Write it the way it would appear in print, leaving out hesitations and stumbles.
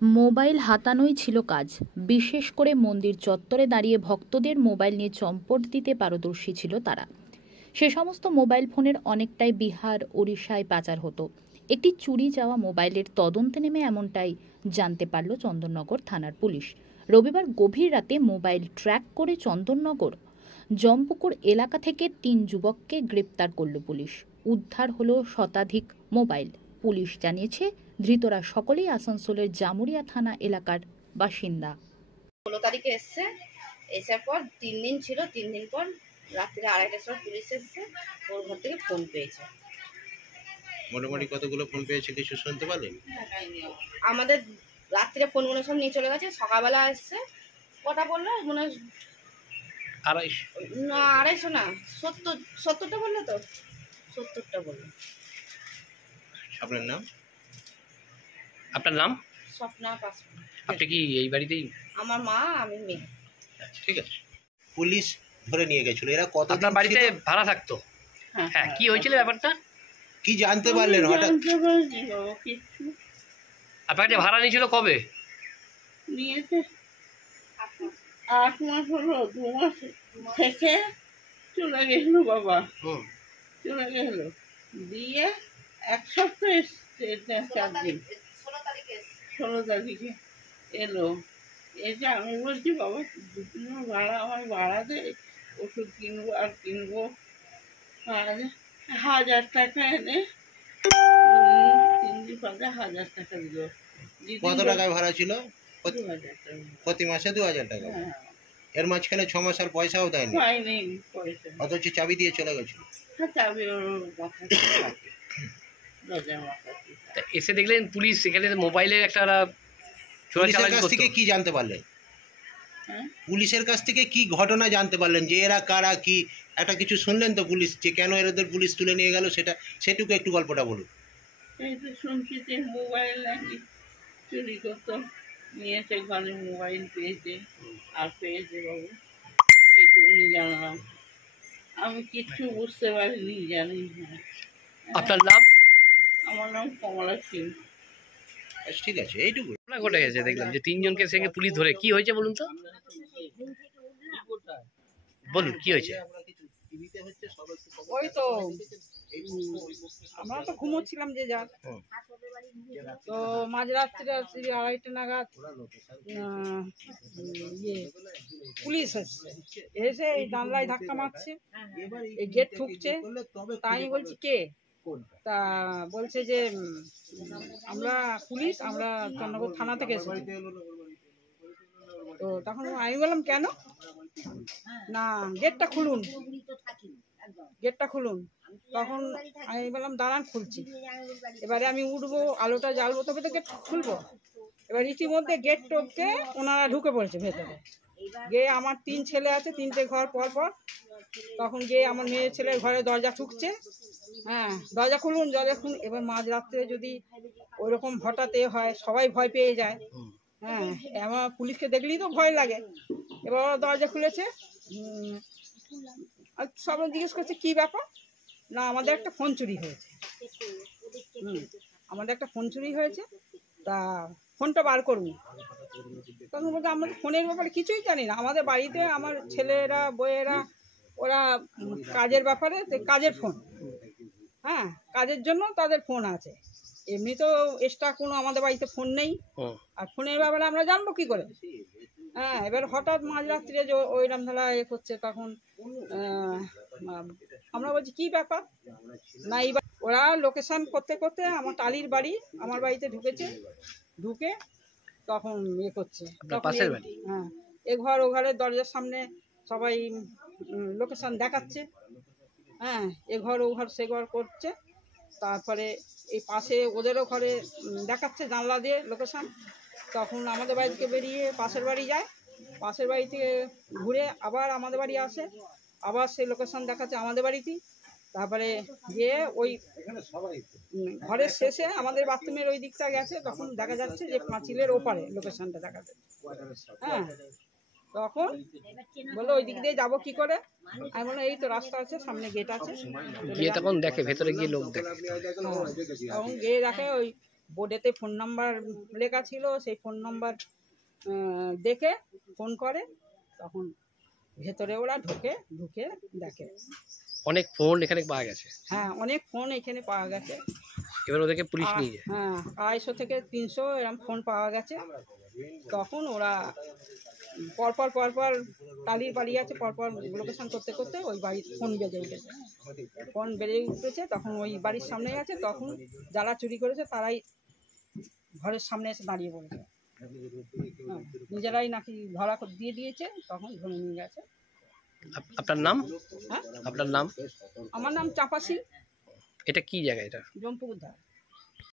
Mobile হাতানোই ছিল কাজ। বিশেষ করে মন্দির চত্বরে দাঁড়িয়ে ভক্তদের মোবাইল নিয়ে চম্পট দিতে পারদর্শী ছিল তারা। সে সমস্ত মোবাইল ফোনের অনেকটাই বিহার, ওড়িশায় পাচার হতো। একটি চুরি যাওয়া মোবাইলের তদন্তে নেমে এমনটাই জানতে পারল চন্দননগর থানার পুলিশ। রবিবার গভীর রাতে মোবাইল ট্র্যাক করে চন্দননগর জম্পুকুর এলাকা থেকে ৩ যুবককে গ্রেপ্তার করল পুলিশ। উদ্ধার হলো শতাধিক মোবাইল। পুলিশ জানিয়েছে, ধৃতরা সকলেই আসানসোলের জামুরিয়া থানা এলাকার বাসিন্দা। 16 তারিখে এসছে, এসার পর 3 দিন ছিল। 3 দিন পর রাত্রে 2:30টার সময় পুলিশ এসছে, ওর ঘর থেকে ফোন পেয়েছে। মোটামুটি কতগুলো ফোন পেয়েছে কিছু শুনতে পারলেন? আমাদের রাত্রে ফোনগুলো সব নিয়ে চলে গেছে। সকালবেলা এসছে, কটা বললো মনে হয় 250 না 70টা বললো তো, 70টা বললো। আপনার নাম? আপনার নাম? স্বপ্না পাসপোর্ট। আপনি কি এই বাড়িতেই? আমার মা, আমি মেয়ে। আচ্ছা, ঠিক আছে। পুলিশ ধরে নিয়ে গেছিল। এরা কত আপনার বাড়িতে ভাড়া থাকতো? হ্যাঁ, কি হয়েছিল ব্যাপারটা? কি জানতে পারলেন হঠাৎ? আপনাকে ভাড়া নিয়েছিল কবে? নিয়েছে 8 মাস হলো, 2 মাস থেকে চলে গেছিল বাবা। চলে গেল দিয়ে 1 সপ্তাহ এসছে, 4 দিন। 16 তারিখে এলো। এসে আমি বলছি বাবা 2 দিন ভাড়া, আমার ভাড়া দে, ওষুধ কিনবো আর কিনবো। 1000 টাকা এনে 3 দিন পরে 1000 টাকা দিল। কত টাকায় ভাড়া ছিল? 2000 টাকা প্রতি মাসে 2000 টাকা। এর মাঝখানে 6 মাস আর পয়সাও দেয়নি? পাইনি পয়সা। অথচ চাবি দিয়ে চলে গেছিল। চাবি ওর মাথায় দরজার মাথায়। এসে দেখলেন পুলিশ এখানে মোবাইলের একটা পুলিশের কাছ থেকে কি জানতে পারলেন? পুলিশের কাছ থেকে কি ঘটনা জানতে পারলেন? যে এরা কারা, কি একটা কিছু শুনলেন তো পুলিশ, যে কেন এদের পুলিশ তুলে নিয়ে গেল, সেটুকু একটু গল্পটা বলুন। এই তো শুনছি যে মোবাইল নাকি চুরি করতো, নিয়েছে, ঘরে মোবাইল পেয়েছে আর পেয়েছে বাবু, এইটুকুনি জানলাম। আমি কিচ্ছু বুঝতে পারিনি, জানি না। আপনার নাম? আমার নাম কমলা সিং। ঠিক আছে, এইটুকু ঘটে গেছে। দেখলাম যে 3 জনকে সঙ্গে পুলিশ ধরে, কি হয়েছে বলুন তো? বলুন কি হয়েছে? ওই তো আমরা তো ঘুমোচ্ছিলাম যে যার, তো মাঝরাত্রে 2:30 নাগাদ পুলিশ এসে এই জানলায় ধাক্কা মারছে, এই গেট ঠুকছে। তাই বলছি কে, তা বলছে যে আমরা পুলিশ, আমরা চন্দ্রনগর থানা থেকে এসেছি। তো তখন আমি বললাম কেন, না গেটটা খুলুন, গেটটা খুলুন। তখন আমি বললাম দাঁড়ান খুলছি। এবারে আমি উঠবো, আলোটা জ্বালবো, তবে তো গেট খুলবো। এবার ইতিমধ্যে গেট টপকে ওনারা ঢুকে পড়েছে ভেতরে। গিয়ে আমার 3 ছেলে আছে, 3টে ঘর পর পর। তখন গিয়ে আমার মেয়ে ছেলের ঘরে দরজা ঠুকছে। হ্যাঁ, দরজা খুলুন, দরজা খুলুন। এবার মাঝরাত্রে যদি ওইরকম হঠাৎ হয়, সবাই ভয় পেয়ে যায়। হ্যাঁ, আমার পুলিশকে দেখলেই তো ভয় লাগে। এবার দরজা খুলেছে, সবাই জিজ্ঞেস করছে কি ব্যাপার, না আমাদের একটা ফোন চুরি হয়েছে। আমাদের একটা ফোন চুরি হয়েছে, তা ফোনটা বার করুন। তখন বলতে আমরা ফোনের ব্যাপারে কিছুই জানি না। আমাদের বাড়িতে আমার ছেলেরা, বউয়েরা, ওরা কাজের ব্যাপারে, কাজের ফোন, হ্যাঁ কাজের জন্য তাদের ফোন আছে। এমনি তো এক্সট্রা কোনো আমাদের বাড়িতে ফোন নেই। আর ফোনের ব্যাপারে আমরা জানবো কি করে? হ্যাঁ, এবার হঠাৎ মাঝরাত্রে যে ওইরকম ধারা করছে, তখন আমরা বলছি কি ব্যাপার, না এইবার ওরা লোকেশন করতে করতে আমার টালির বাড়ি, আমার বাড়িতে ঢুকেছে। ঢুকে তখন করছে, হ্যাঁ এ ঘর ও ঘরের দরজার সামনে সবাই লোকেশন দেখাচ্ছে। হ্যাঁ, এ ঘর ও ঘর সে ঘর করছে। তারপরে এই পাশে ওদেরও ঘরে দেখাচ্ছে জানলা দিয়ে লোকেশন। তখন আমাদের বাড়ি থেকে বেরিয়ে পাশের বাড়ি যায়, পাশের বাড়ি থেকে ঘুরে আবার আমাদের বাড়ি আসে, আবার সেই লোকেশন দেখাচ্ছে আমাদের বাড়িতেই। তারপরে গিয়ে ওই ঘরের শেষে আমাদের বাথরুমের ওই দিকটা গেছে, তখন দেখা যাচ্ছে যে পাঁচিলের ওপারে লোকেশনটা দেখা যাচ্ছে। হ্যাঁ, তখন বললো ওই দিক দিয়ে যাবো কি করে। আমি বললাম এই তো রাস্তা আছে, সামনে গেট আছে। গিয়ে তখন দেখে ভেতরে গিয়ে লোক দেখে, তখন গিয়ে দেখে ওই বোর্ডেতে ফোন নাম্বার লেখা ছিল, সেই ফোন নাম্বার দেখে ফোন করে, তখন ভেতরে ওরা ঢুকে দেখে। অনেক ফোন এখানে পাওয়া গেছে। হ্যাঁ, অনেক ফোন এখানে পাওয়া গেছে। এবার ওদেরকে পুলিশ নিয়ে যায়। হ্যাঁ, 250 থেকে 300 এরকম ফোন পাওয়া গেছে। তখন ওরা পরপর টালির বাড়ি আছে, পরপর লোকেশন করতে করতে ওই বাড়ির ফোন বেজে উঠেছে। ফোন বেজে উঠেছে, তখন ওই বাড়ির সামনেই আছে। তখন যারা চুরি করেছে তারাই ঘরের সামনে এসে দাঁড়িয়ে পড়েছে। নিজেরাই নাকি ধরা দিয়ে দিয়েছে, তখন ধরে নিয়ে গেছে। আপনার নাম? হ্যাঁ, আপনার নাম? আমার নাম চাপাসি। এটা কি জায়গা? এটা জম্পুকুর ধার।